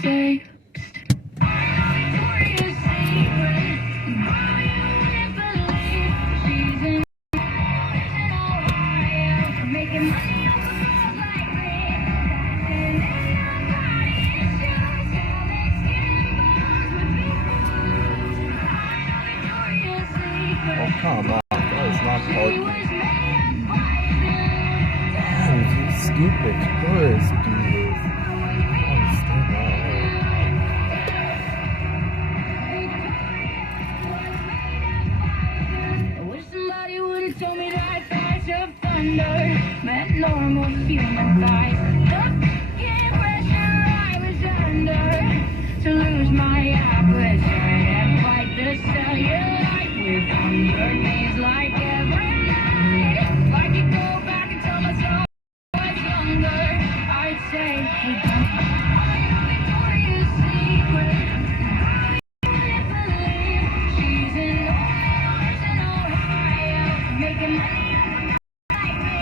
say. Oh, come on. That is not parking. God, these stupid tourists do this. I don't understand I wish somebody would have told me that flash of thunder meant normal human thighs. The fucking pressure I was under to lose my appetite and fight the cellulite with hunger games like every night. If I could go back and tell myself I was younger, I'd say, hey, don't Victoria's Secret. I believe she's in Orange and Ohio, making money like me,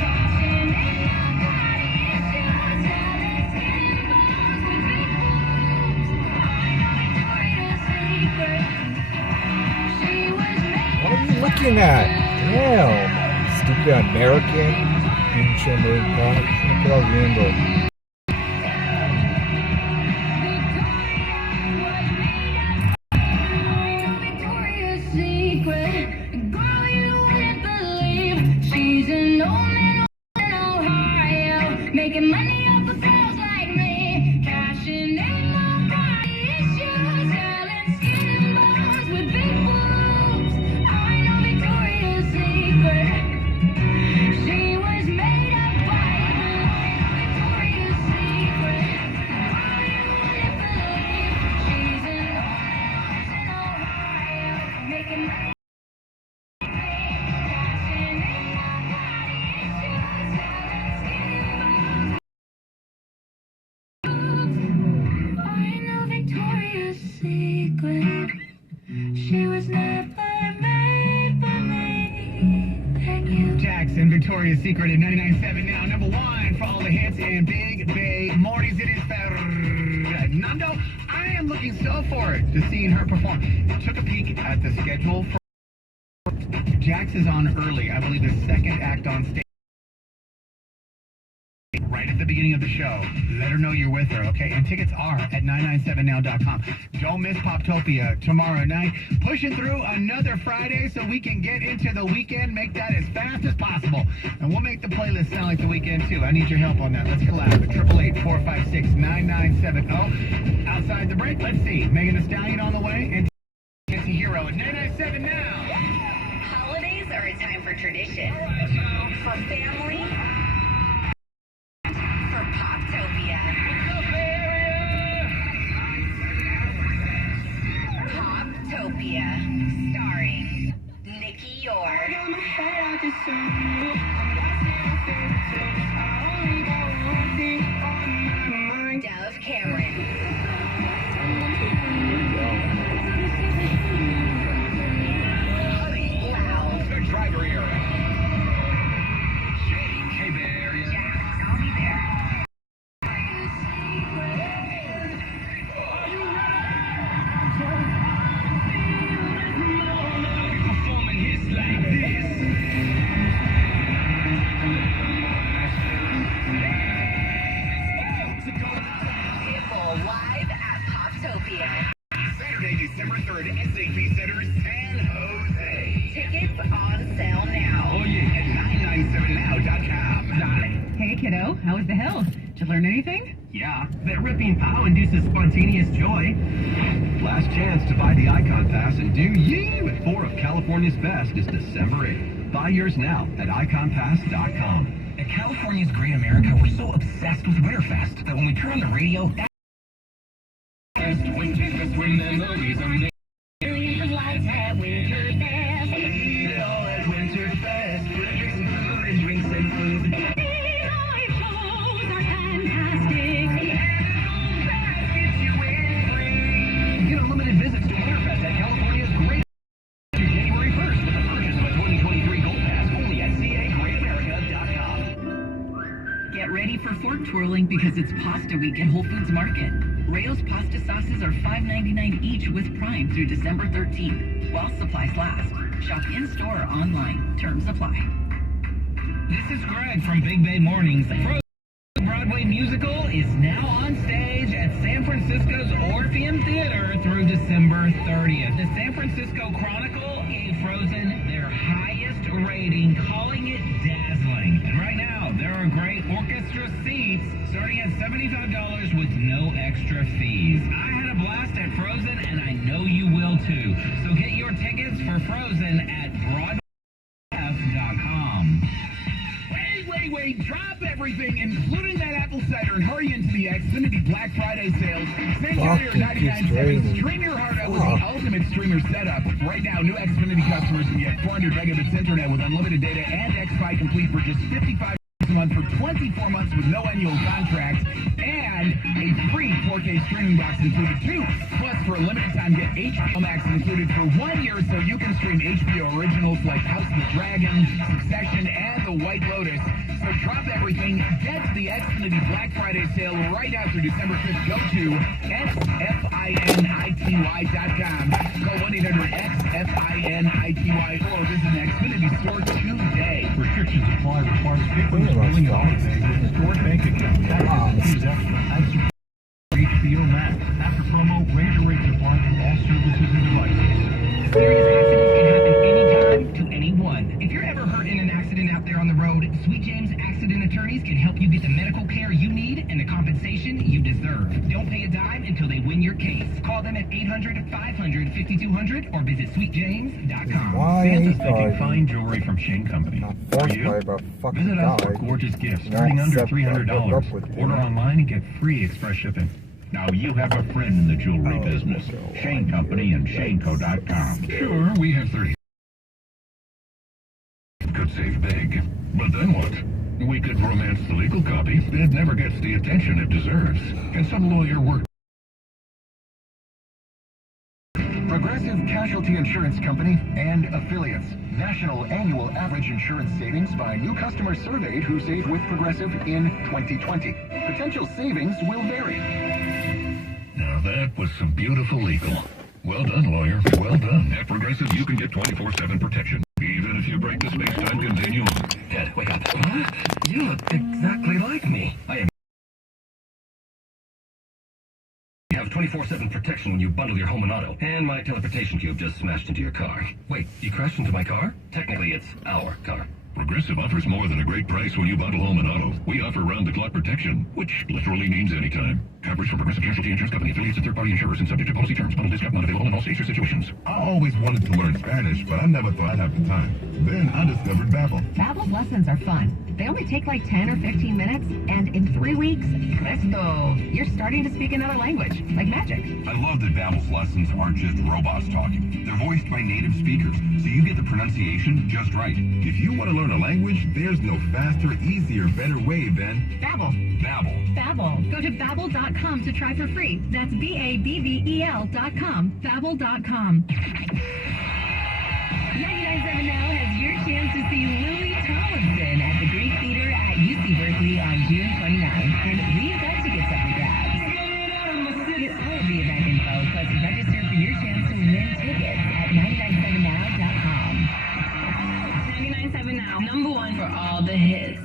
cashing in your body issues, selling skin bones with big boobs. I know Victoria's Secret. She was made. What are you looking at? Damn. Stupid American. Pinche americano. No quedo viendo. Victoria's Secret. Girl, you wouldn't believe she's in Ohio, making money off of girls like me, cashing in on body issues, selling skin bones with big boobs. I know Victoria's Secret. She was made up by Victoria's Secret. Girl, you wouldn't believe she's in Orange and Ohio, making money. I know Victoria's Secret. She was never made by me. Thank you. Jackson, Victoria's Secret at 99.7 now. Number one for all the hits in Big Bay. Morty's it is Fernando. I am looking so forward to seeing her perform. Took a peek at the schedule for Jax is on early. I believe the second act on stage. Right at the beginning of the show. Let her know you're with her, okay? And tickets are at 997now.com. Don't miss Poptopia tomorrow night. Pushing through another Friday so we can get into the weekend. Make that as fast as possible. And we'll make the playlist sound like the weekend, too. I need your help on that. Let's collab at 888-456-9970. Outside the break, let's see. Megan Thee Stallion on the way. And Nancy Hero at 997 now. Holidays are a time for tradition, for family, for Poptopia. Poptopia, starring Nikki York, Dove Cameron, Loud, The Driver Era. Jake, hey there. Jack, I'll be there. I'll be performing hits like this. Pitbull live at Poptopia. Saturday, December 3rd, SAP Center, San Jose. Tickets on sale now. Oh yeah, at 997now.com. Hey kiddo, how was the hill? Did you learn anything? Yeah, that ripping pow induces spontaneous joy. Last chance to buy the Icon Pass and do you at 4 of California's best is December 8th. Buy yours now at iconpass.com. At California's Great America, we're so obsessed with Winterfest that when we turn on the radio, Winterfest, when memories are made. Millions of lights at Winterfest. eat all at Winterfest. Food, drinks, and food, and drinks and food. Live shows are fantastic. Get unlimited visits to Winterfest at California's Great to January 1st with the purchase of a 2023 Gold Pass only at cagreatamerica.com. Get ready for fork twirling because it's Pasta Week at Whole Foods Market. Rayo's pasta sauces are $5.99 each with Prime through December 13th, while supplies last. Shop in-store or online. Terms apply. This is Greg from Big Bay Mornings. Frozen Broadway musical is now on stage at San Francisco's Orpheum Theater through December 30th. The San Francisco Chronicle gave Frozen their highest rating, calling it dazzling. And right now, there are great orchestra seats starting at $75 with no extra fees. I had a blast at Frozen, and I know you will too. So get your tickets for Frozen at BroadwayF.com. Wait, drop everything, including that apple cider, and hurry into the Xfinity Black Friday sales. Same carrier Fucking keeps 99.7. raining. Stream your heart out with the ultimate streamer setup. Right now, new Xfinity customers can get 400 megabits internet with unlimited data and X-Fi Complete for just $55 a month for 24 months with no annual contract, and a free 4K streaming box included too. Plus, for a limited time, get HBO Max included for 1 year so you can stream HBO originals like House of the Dragon, Succession, and The White Lotus. So drop everything, get to the Xfinity Black Friday sale right now through December 5th. Go to xfinity.com. Call 1-800-XFINITY or visit an Xfinity store today. Restrictions apply. Requires paperless billing and holiday with a stored bank account. HBO Max. After promo, Razor rates apply to all services and devices. Serious accidents can happen anytime to anyone. If you're ever hurt in an accident out there on the road, Sweet James Accident Attorneys can help you get the medical care you need and the compensation you deserve. Don't pay a dime until they win your case. Call them at 800-500-5200 or visit sweetjames.com. Why Santa's are making you fine jewelry from Shane Company. not Are forced you? by a fucking Visit us for guy? gorgeous gifts You starting won't under accept that. Hook $300. up with Order me. online and get free express shipping. Now you have a friend in the jewelry Oh, business. so Shane Company and ShaneCo.com. Sure, we have 30. Could save big. But then what? We could romance the legal copy. It never gets the attention it deserves. And some lawyer work. Progressive Casualty Insurance Company and affiliates. National annual average insurance savings by new customers surveyed who saved with Progressive in 2020. Potential savings will vary. Now that was some beautiful legal. Well done, lawyer. Well done. At Progressive, you can get 24/7 protection, even if you break the space-time continuum. Dad, wake up. Huh? You look exactly like me. I am. You have 24/7 protection when you bundle your home and auto. And my teleportation cube just smashed into your car. Wait, you crashed into my car? Technically, it's our car. Progressive offers more than a great price when you bundle home and auto. We offer round-the-clock protection, which literally means anytime. Coverage from Progressive Casualty Insurance Company, affiliates and third-party insurers, and subject to policy terms. Bundle discount not available in all states or situations. I always wanted to learn Spanish, but I never thought I'd have the time. Then I discovered Babbel. Babbel's lessons are fun. They only take like 10 or 15 minutes, and in 3 weeks, presto, you're starting to speak another language, like magic. I love that Babbel's lessons aren't just robots talking. They're voiced by native speakers, so you get the pronunciation just right. If you want to learn a language, there's no faster, easier, better way than Babbel. Babbel. Babbel. Go to Babbel.com to try for free. That's BABBEL.com. Babbel.com. 99.7 Now has your chance to see Louis Tomlinson at the Greek Theater at UC Berkeley on June 29th. And we've got tickets up for grabs. Get all of the event info, plus register for your chance to win tickets at 997now.com. 99.7 Now, number one for all the hits.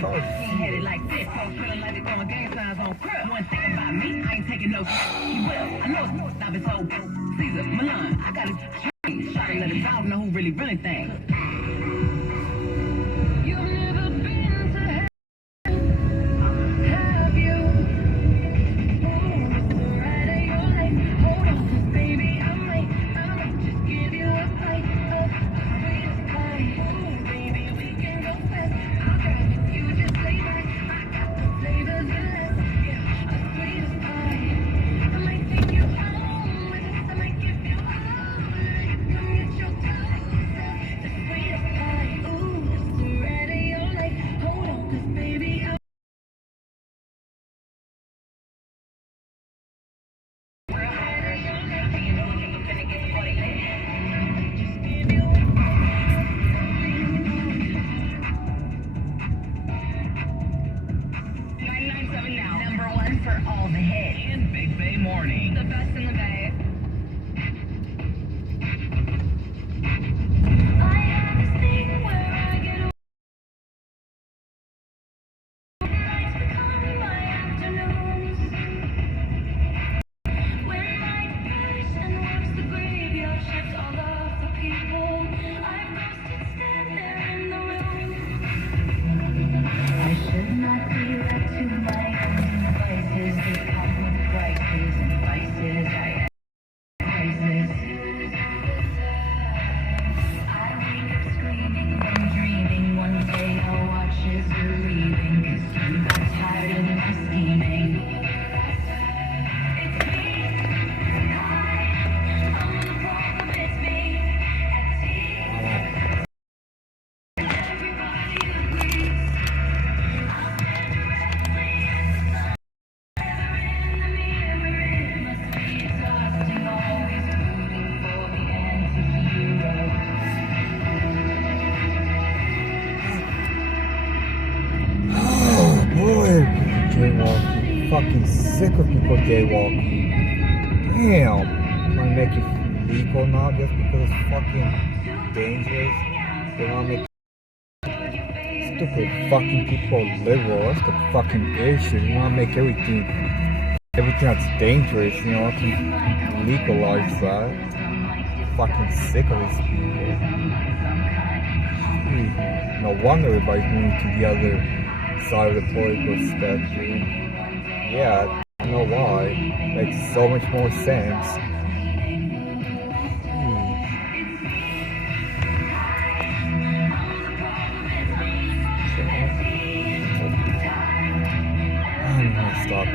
charge. Headed like this, folks feeling like they're throwing gang signs on crib. One thing about me, I ain't taking no shit. You will. I know it's more stop it so Caesar, Milan. I got it. Try to let it out, know who really running things. You've never been to heaven, have you? Oh, it's the ride of your life. Hold on, 'cause baby, I might just give you a bite of sweetest pie. Oh, baby, we can go fast. I'll drive if you just lay back. I got the flavors of less, yeah, a sweetest pie. I might take you home with us. I might give you all. Come get your toes. The sweetest pie. Ooh, it's the ride of your life. Hold on, 'cause baby, I Number one for all the hits. And Big Bay Morning. The best in the Bay. I have this thing where I get nights become my afternoons. When my depression works the graveyard shifts all of the people I've ghosted stand there in the room. I should not be left to my own devices. They come with prices and vices. I have crisis. I wake up screaming and dreaming. One day I'll watch as you're leaving, 'cause you got tired of my scheming. It's me. Hi, I'm the problem. It's me. At tea, everybody agrees. I'll stand directly in the sun. Never in the mirror. It must be exhausting, always rooting for the anti-heroes. Oh boy, jaywalking. Fucking sick of people jaywalking. Damn. Trying to make it legal now just because it's fucking dangerous. They want to make stupid fucking people liberal. That's the fucking issue. You want to make everything that's dangerous, you know, to legalize that. Fucking sick of these people. Gee, no wonder everybody's moving to the other side of the political spectrum. Yeah, I know why. Makes so much more sense. I'm gonna stop you.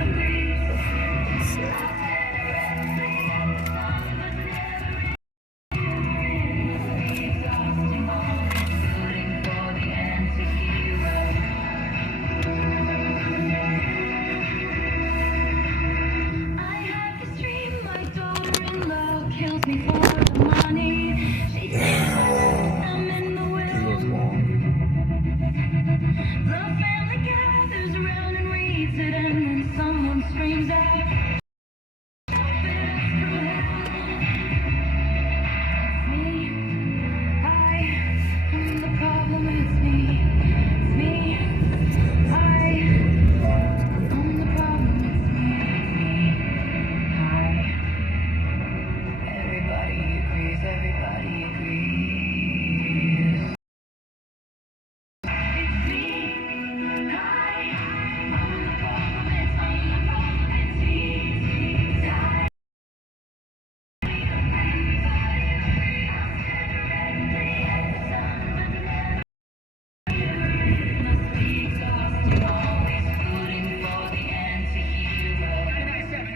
I have this dream, my daughter-in-law kills me for the money. She takes I'm in the will. Feels long. The family gathers around and reads it, and then someone screams out. Everybody agrees. It's me. Hi. I'm the problem. It's me. It's me. Hi.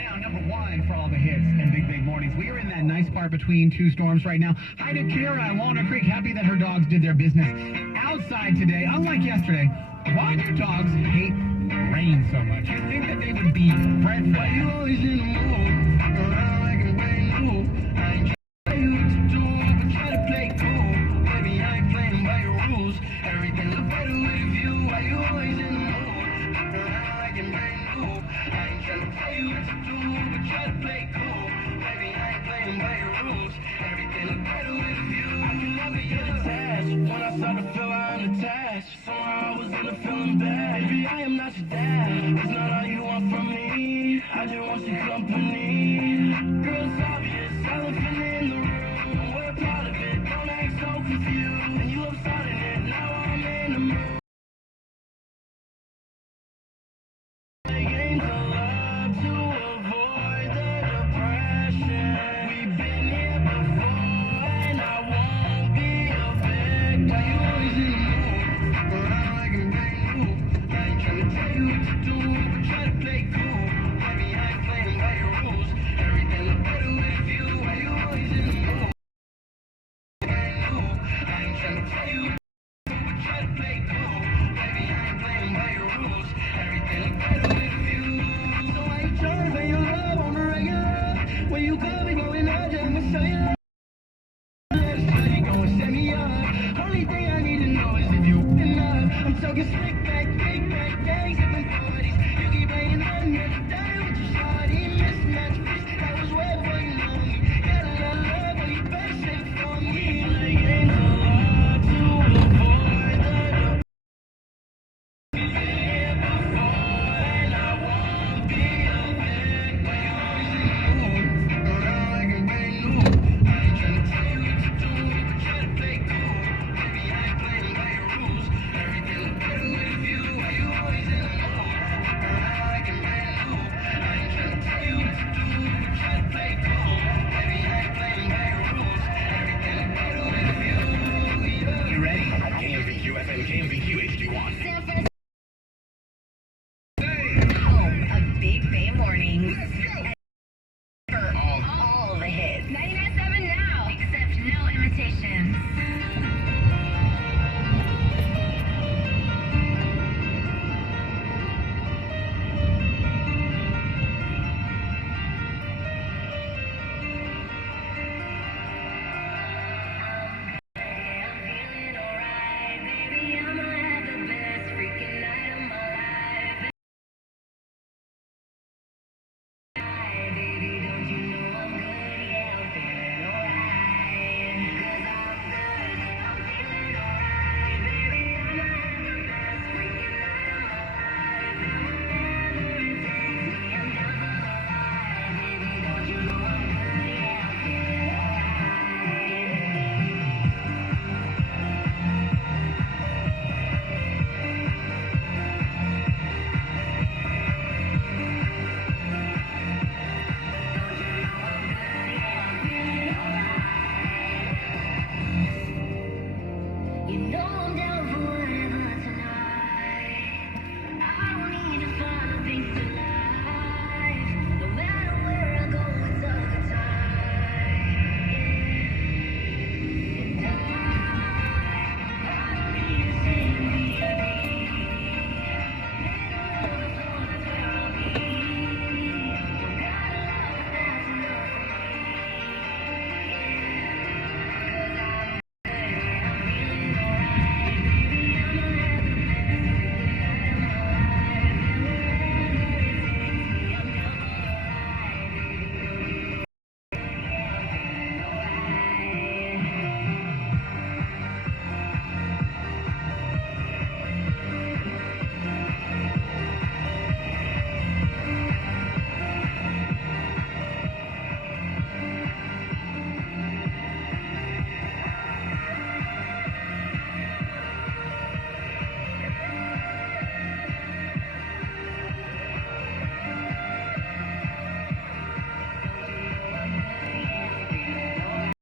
Now, number one for all the hits and Big Big Mornings. We are in that nice part between two storms right now. Hi to Kira in Walnut Creek. Happy that her dogs did their business outside today. Unlike yesterday, why do dogs hate rain so much? You'd think that they would be bred for it. You always in the mood. Around like a brand new. I ain't trying to do, but try to play cool. Baby, I ain't playing by your rules. Everything look better with you. Why you always in the mood? Around like a brand new. I ain't trying to tell you what to do, but try to play cool. Baby, I ain't playing by your rules. rules. Everything look better with a view. I can never get attached. When I start to feel unattached, somehow I was in a feeling bad. Baby, I am not your dad. It's not all you want from me. I just want your company. Girl, it's obvious, elephant in the room. We're a part of it, don't act so confused. And you have started it, now I'm in the mood. Play games of love to avoid the depression. We've been here before, and I won't be a victim. Why you always in the mood? But I don't like a big move. I ain't trying to tell you what to do, but try to play cool. Baby, I ain't playing by your rules. Everything look better with a view. Why you always in the mood? I ain't trying to tell you what to do, but try to play cool. Baby, I ain't playing by your rules. Everything look better with a view. So I ain't trying to pay your love on the regular. When you could be going out, just I'ma show you love. Let's really go and set me up. Only thing I need to know is if you enough. I'm talking straight.